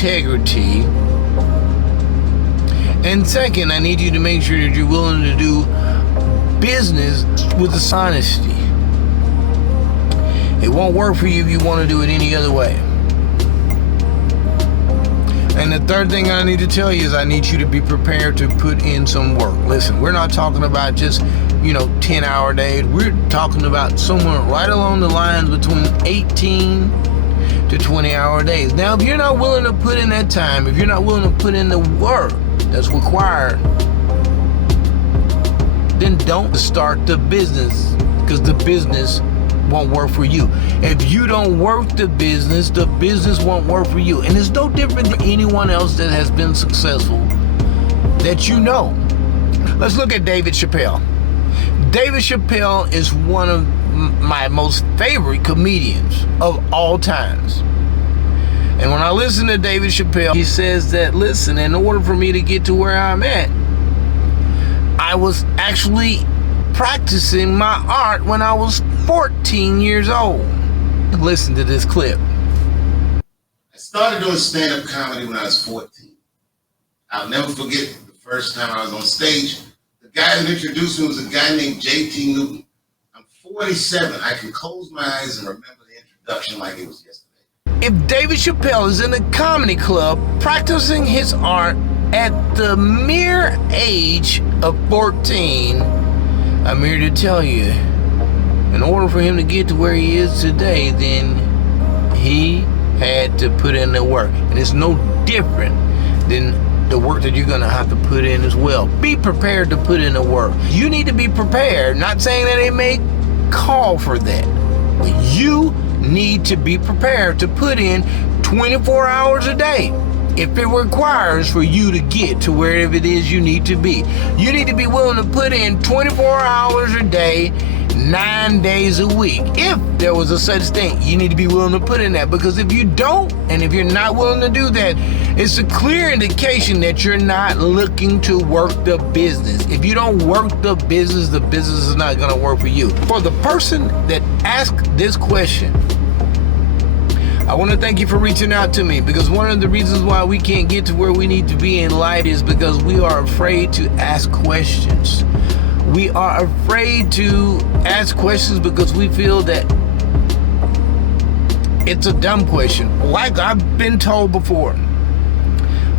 integrity. And second, I need you to make sure that you're willing to do business with dishonesty. It won't work for you if you want to do it any other way. And the third thing I need to tell you is I need you to be prepared to put in some work. Listen, we're not talking about just, 10-hour days. We're talking about somewhere right along the lines between 18 to 20-hour days. Now, if you're not willing to put in that time, if you're not willing to put in the work that's required, then don't start the business, because the business won't work for you. If you don't work the business won't work for you. And it's no different than anyone else that has been successful that you know. Let's look at David Chappelle. David Chappelle is one of my most favorite comedians of all times. And when I listen to David Chappelle, he says that, listen, in order for me to get to where I'm at, I was actually practicing my art when I was 14 years old. Listen to this clip. I started doing stand-up comedy when I was 14. I'll never forget the first time I was on stage. The guy who introduced me was a guy named J.T. Newton. I'm 47. I can close my eyes and remember the introduction like it was yesterday. If David Chappelle is in a comedy club practicing his art at the mere age of 14, I'm here to tell you, in order for him to get to where he is today, then he had to put in the work. And it's no different than the work that you're going to have to put in as well. Be prepared to put in the work. You need to be prepared, not saying that it may call for that, but you need to be prepared to put in 24 hours a day if it requires for you to get to wherever it is you need to be. You need to be willing to put in 24 hours a day, 9 days a week. If there was a such thing, you need to be willing to put in that, because if you don't, and if you're not willing to do that, it's a clear indication that you're not looking to work the business. If you don't work the business is not going to work for you. For the person that asked this question, I want to thank you for reaching out to me, because one of the reasons why we can't get to where we need to be in life is because we are afraid to ask questions. We are afraid to ask questions because we feel that it's a dumb question. Like I've been told before.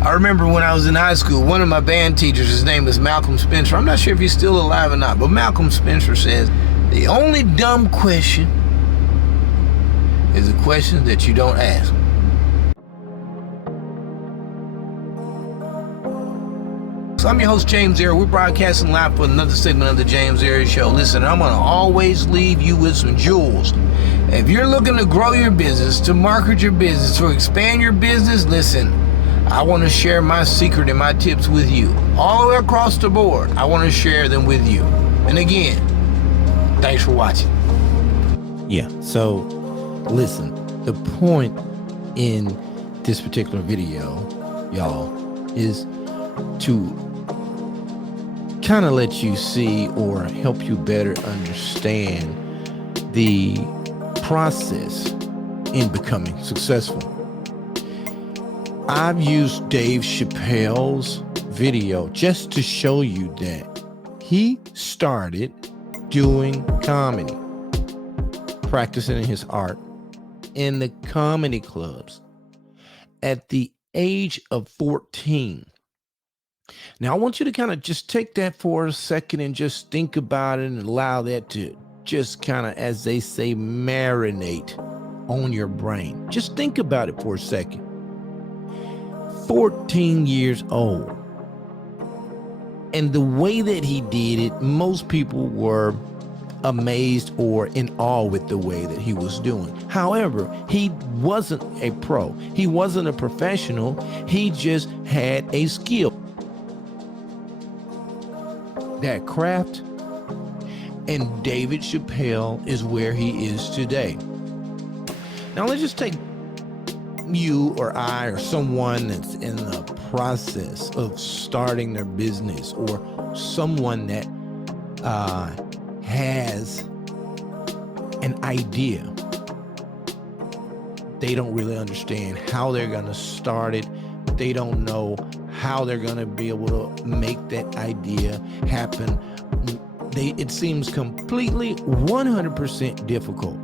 I remember when I was in high school, one of my band teachers, his name is Malcolm Spencer. I'm not sure if he's still alive or not, but Malcolm Spencer says, the only dumb question is a question that you don't ask. So I'm your host, James Area. We're broadcasting live for another segment of the James Area Show. Listen, I'm going to always leave you with some jewels. If you're looking to grow your business, to market your business, to expand your business, listen, I want to share my secret and my tips with you. All the way across the board, I want to share them with you. And again, thanks for watching. Yeah, so listen, the point in this particular video, y'all, is to kind of let you see or help you better understand the process in becoming successful. I've used Dave Chappelle's video just to show you that he started doing comedy, practicing his art in the comedy clubs at the age of 14. Now, I want you to kind of just take that for a second and just think about it and allow that to just kind of, as they say, marinate on your brain. Just think about it for a second. 14 years old. And the way that he did it, most people were amazed or in awe with the way that he was doing. However, he wasn't a pro. He wasn't a professional. He just had a skill. That craft, and David Chappelle is where he is today. Now let's just take you or I or someone that's in the process of starting their business, or someone that has an idea. they don't really understand how they're going to start it. They don't know how they're going to be able to make that idea happen. It seems completely 100% difficult.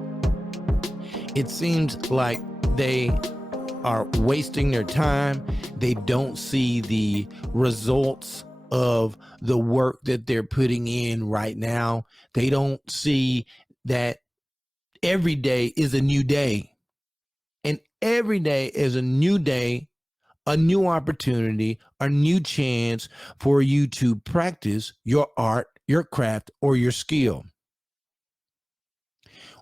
It seems like they are wasting their time. They don't see the results of the work that they're putting in right now. They don't see that every day is a new day. And every day is a new day, a new opportunity, a new chance for you to practice your art, your craft, or your skill.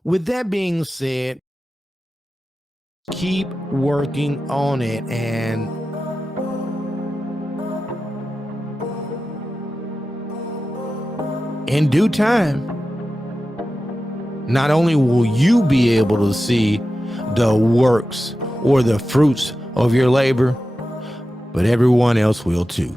With that being said, keep working on it, and in due time, not only will you be able to see the works or the fruits of your labor, but everyone else will too.